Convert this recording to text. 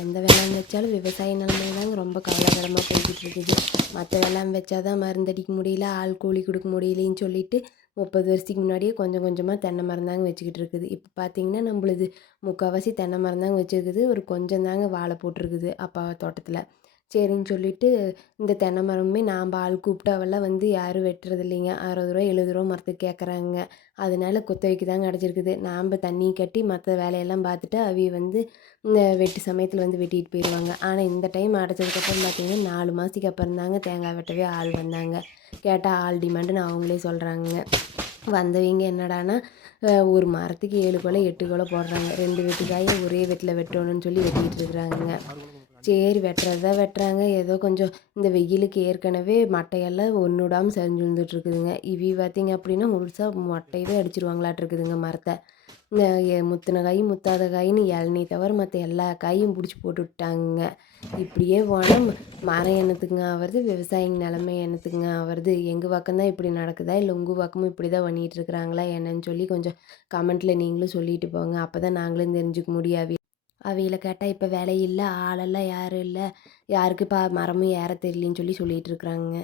எந்த வெள்ளாமை வச்சாலும் விவசாய நிலைமை தாங்க ரொம்ப கவலைக்கிடமாக போய்கிட்டு இருக்குது. மற்ற வெள்ளாமை வச்சா தான் மருந்தடிக்க முடியல, ஆள் கூலி கொடுக்க முடியலைன்னு சொல்லிட்டு 30 வருஷத்துக்கு முன்னாடியே கொஞ்சம் கொஞ்சமாக தென்னை மரம் தாங்க வச்சுக்கிட்டு இருக்குது. இப்போ பார்த்தீங்கன்னா நம்மளுது முக்கால்வாசி தென்னை மரம் தாங்க வச்சுருக்குது. ஒரு கொஞ்சம் தாங்க வாழை போட்டிருக்குது அப்பா தோட்டத்தில். சரின்னு சொல்லிட்டு இந்த தென்னை மரமுமே நாம் ஆள் கூப்பிட்டாவெல்லாம் வந்து யாரும் வெட்டுறது இல்லைங்க. ரூ. 60 ரூ. 70 மரத்துக்கு கேட்குறாங்க. அதனால குத்தகைக்கு தாங்க கிடச்சிருக்குது. நாம் தண்ணி கட்டி மற்ற வேலையெல்லாம் பார்த்துட்டு அவிய வந்து இந்த வெட்டு சமயத்தில் வந்து வெட்டிட்டு போயிடுவாங்க. ஆனால் இந்த டைம் அடைச்சதுக்கப்புறம் பார்த்தீங்கன்னா 4 மாதத்துக்கு அப்புறம் தாங்க தேங்காய் வெட்டவே ஆள் வந்தாங்க. கேட்டால் ஆள் டிமாண்டுன்னு அவங்களே சொல்கிறாங்க. வந்தவங்க என்னடான்னா ஒரு மரத்துக்கு 7 கொலை 8 கொலை போடுறாங்க. 2 வெட்டுக்காயை ஒரே வெட்டில் வெட்டணும்னு சொல்லி வெட்டிகிட்டு இருக்கிறாங்க. சரி வெட்டுறது தான் வெட்டுறாங்க. ஏதோ கொஞ்சம் இந்த வெயிலுக்கு ஏற்கனவே மட்டையெல்லாம் ஒன்று விடாமல் சரிஞ்சு விழுந்துட்டுருக்குதுங்க. இவி பார்த்தீங்க அப்படின்னா முழுசா மட்டையவே அடிச்சிருவாங்களாட்ருக்குதுங்க மரத்தை. இந்த முத்தின காய் முத்தாத காயின்னு இளநீ தவிர மற்ற எல்லா காயும் பிடிச்சி போட்டு விட்டாங்க. இப்படியே போனால் மரம் என்னத்துக்குங்க ஆவறது, விவசாயிங்க நிலமை என்னத்துக்குங்க ஆவறது? எங்கள் பக்கம்தான் இப்படி நடக்குதா, இல்லை உங்கள் பக்கமும் இப்படி தான் பண்ணிகிட்டு இருக்கிறாங்களா என்னன்னு சொல்லி கொஞ்சம் கமெண்ட்டில் நீங்களும் சொல்லிட்டு போங்க. அப்போ தான் நாங்களும் தெரிஞ்சுக்க முடியும். அவிகளை கேட்டால் இப்போ வேலை இல்லை, ஆளெல்லாம் யாரும் இல்லை, யாருக்கு மரமும் ஏற தெரியலன்னு சொல்லி சொல்லிகிட்டு இருக்கிறாங்க.